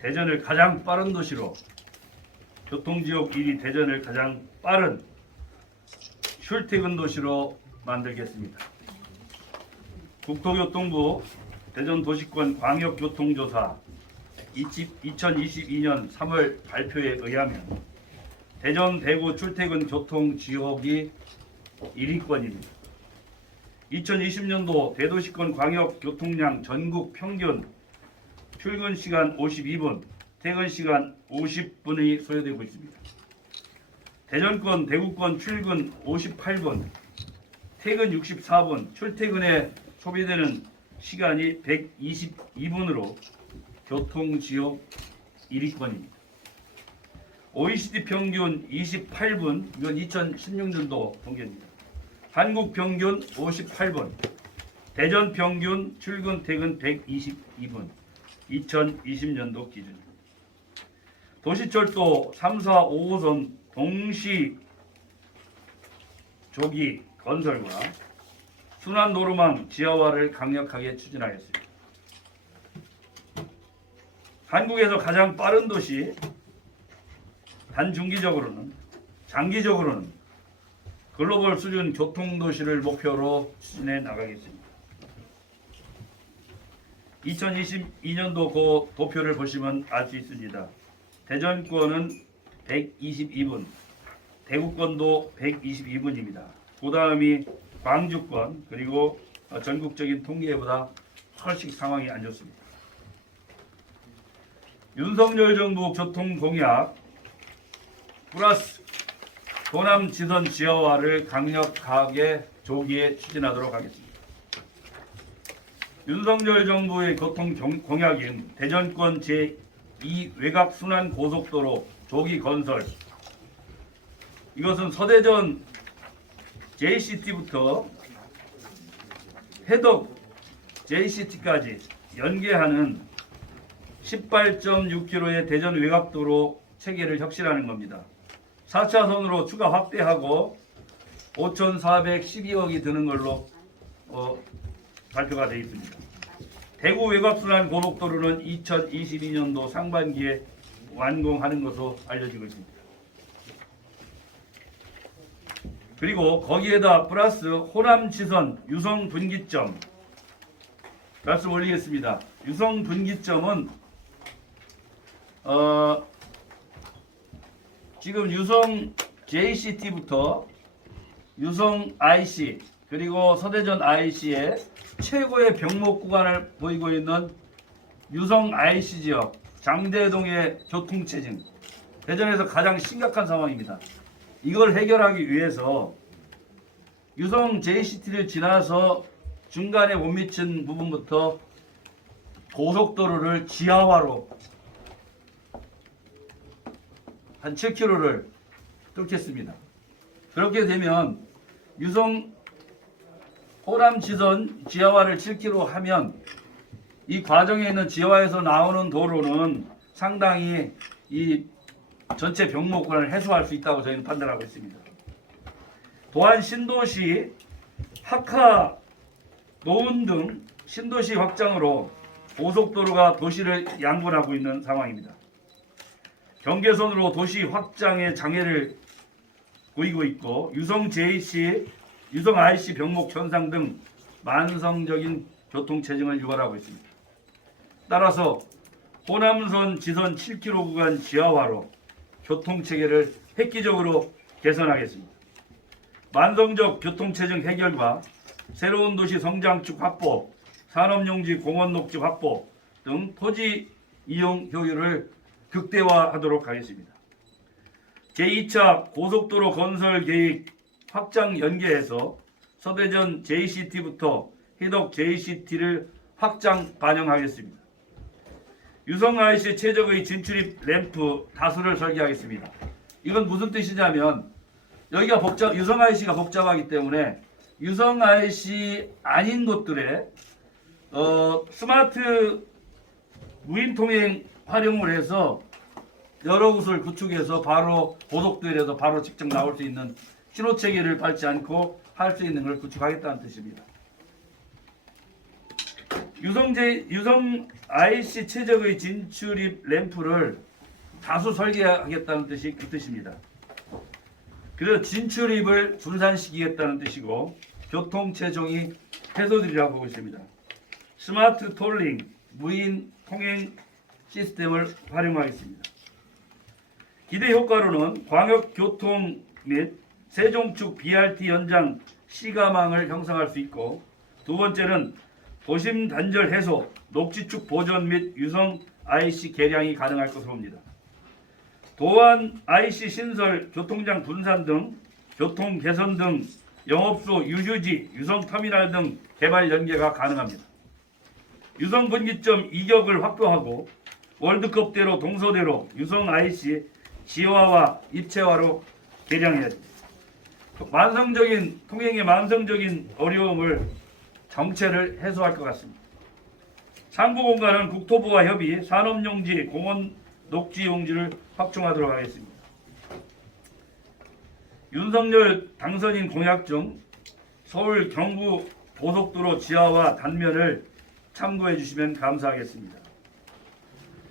대전을 가장 빠른 도시로, 교통지역 1위 대전을 가장 빠른 출퇴근 도시로 만들겠습니다. 국토교통부 대전도시권 광역교통조사 2022년 3월 발표에 의하면 대전, 대구 출퇴근 교통지역이 1위권입니다. 2020년도 대도시권 광역교통량 전국 평균 출근 시간 52분, 퇴근 시간 50분이 소요되고 있습니다. 대전권, 대구권 출근 58분, 퇴근 64분, 출퇴근에 소비되는 시간이 122분으로 교통지역 1위권입니다. OECD 평균 28분, 이건 2016년도 통계입니다. 한국 평균 58분, 대전 평균 출근 퇴근 122분, 2020년도 기준입니다. 도시철도 3, 4, 5호선 동시 조기 건설과 순환도로망 지하화를 강력하게 추진하겠습니다. 한국에서 가장 빠른 도시, 단중기적으로는, 장기적으로는 글로벌 수준 교통도시를 목표로 추진해 나가겠습니다. 2022년도 그 도표를 보시면 알 수 있습니다. 대전권은 122분, 대구권도 122분입니다. 그 다음이 광주권, 그리고 전국적인 통계보다 훨씬 상황이 안 좋습니다. 윤석열 정부 교통공약 플러스 호남 지선 지하화를 강력하게 조기에 추진하도록 하겠습니다. 윤석열 정부의 교통공약인 대전권 제2 외곽순환 고속도로 조기 건설, 이것은 서대전 JCT부터 해덕 JCT까지 연계하는 18.6km의 대전 외곽도로 체계를 혁신하는 겁니다. 4차선으로 추가 확대하고 5,412억이 드는 걸로 발표가 되어 있습니다. 대구 외곽순환 고속도로는 2022년도 상반기에 완공하는 것으로 알려지고 있습니다. 그리고 거기에다 플러스 호남 지선 유성 분기점 말씀 올리겠습니다. 유성 분기점은 지금 유성 JCT부터 유성 IC 그리고 서대전 IC의 최고의 병목 구간을 보이고 있는 유성 IC 지역 장대동의 교통체증, 대전에서 가장 심각한 상황입니다. 이걸 해결하기 위해서 유성 JCT를 지나서 중간에 못 미친 부분부터 고속도로를 지하화로 한 7km를 뚫겠습니다. 그렇게 되면 유성 호남 지선 지하화를 7km 하면 이 과정에 있는 지하화에서 나오는 도로는 상당히 이 전체 병목구간을 해소할 수 있다고 저희는 판단하고 있습니다. 또한 신도시, 학하, 노은 등 신도시 확장으로 고속도로가 도시를 양분하고 있는 상황입니다. 경계선으로 도시 확장에 장애를 보이고 있고 유성 JC, 유성 IC 병목 현상 등 만성적인 교통체증을 유발하고 있습니다. 따라서 호남선 지선 7km 구간 지하화로 교통체계를 획기적으로 개선하겠습니다. 만성적 교통체증 해결과 새로운 도시 성장축 확보, 산업용지 공원 녹지 확보 등 토지 이용 효율을 극대화하도록 하겠습니다. 제2차 고속도로 건설 계획 확장 연계해서 서대전 JCT부터 해덕 JCT를 확장 반영하겠습니다. 유성 IC 최적의 진출입 램프 다수를 설계하겠습니다. 이건 무슨 뜻이냐면 여기가 유성 IC가 복잡하기 때문에 유성 IC 아닌 곳들에 스마트 무인 통행 활용을 해서 여러 곳을 구축해서 바로 고속도로에서 바로 직접 나올 수 있는 신호 체계를 밟지 않고 할 수 있는 걸 구축하겠다는 뜻입니다. 유성 IC 최적의 진출입 램프를 다수 설계하겠다는 뜻이 그 뜻입니다. 그래서 진출입을 분산시키겠다는 뜻이고 교통 체종이 해소되리라고 보고 있습니다. 스마트 톨링 무인 통행 시스템을 활용하겠습니다. 기대 효과로는 광역 교통 및 세종축 BRT 연장 시가망을 형성할 수 있고, 두 번째는 도심 단절 해소, 녹지축 보전 및 유성 IC 개량이 가능할 것으로 봅니다. 도안 IC 신설, 교통장 분산 등 교통 개선 등 영업소 유휴지, 유성 터미널 등 개발 연계가 가능합니다. 유성 분기점 이격을 확보하고 월드컵대로 동서대로 유성 IC 지화와 입체화로 개량해야 됩니다. 통행의 만성적인 어려움을 정체를 해소할 것 같습니다. 상부 공간은 국토부와 협의, 산업용지, 공원 녹지 용지를 확충하도록 하겠습니다. 윤석열 당선인 공약 중 서울 경부 고속도로 지하화 단면을 참고해 주시면 감사하겠습니다.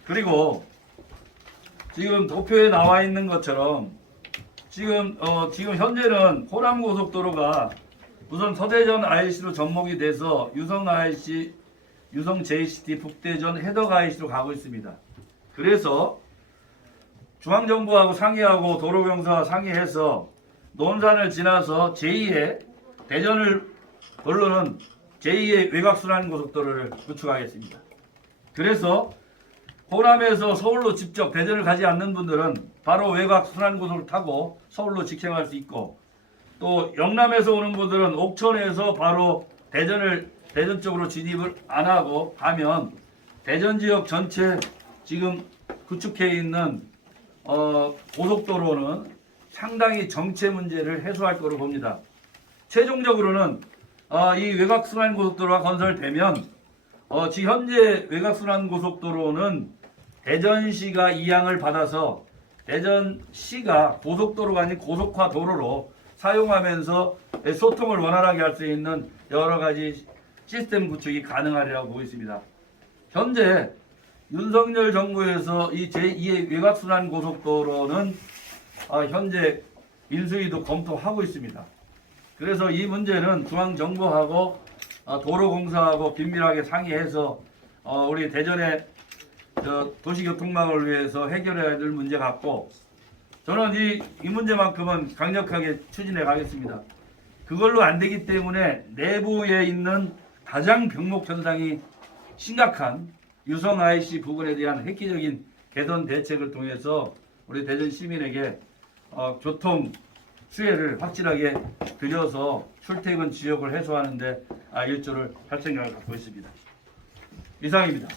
그리고 지금 도표에 나와 있는 것처럼 지금 현재는 호남 고속도로가 우선 서대전 IC로 접목이 돼서 유성 IC, 유성 JCT, 북대전 해덕 IC로 가고 있습니다. 그래서 중앙정부하고 상의하고 도로공사와 상의해서 논산을 지나서 제2의 대전을 걸로는 제2의 외곽순환고속도로를 구축하겠습니다. 그래서 호남에서 서울로 직접 대전을 가지 않는 분들은 바로 외곽순환고속도로를 타고 서울로 직행할 수 있고, 또 영남에서 오는 분들은 옥천에서 바로 대전 쪽으로 진입을 안 하고 가면 대전 지역 전체 지금 구축해 있는 고속도로는 상당히 정체 문제를 해소할 거로 봅니다. 최종적으로는 이 외곽순환고속도로가 건설되면 지금 현재 외곽순환고속도로는 대전시가 이양을 받아서 대전시가 고속도로가 아닌 고속화 도로로 사용하면서 소통을 원활하게 할 수 있는 여러 가지 시스템 구축이 가능하리라고 보고 있습니다. 현재 윤석열 정부에서 이 제2의 외곽순환 고속도로는 현재 인수위도 검토하고 있습니다. 그래서 이 문제는 중앙정부하고 도로공사하고 긴밀하게 상의해서 우리 대전의 도시교통망을 위해서 해결해야 될 문제 같고, 저는 이 문제만큼은 강력하게 추진해 가겠습니다. 그걸로 안 되기 때문에 내부에 있는 가장 병목 현상이 심각한 유성 IC 부분에 대한 획기적인 개선 대책을 통해서 우리 대전 시민에게 교통 수혜를 확실하게 드려서 출퇴근 지역을 해소하는 데 일조를 할 생각을 갖고 있습니다. 이상입니다.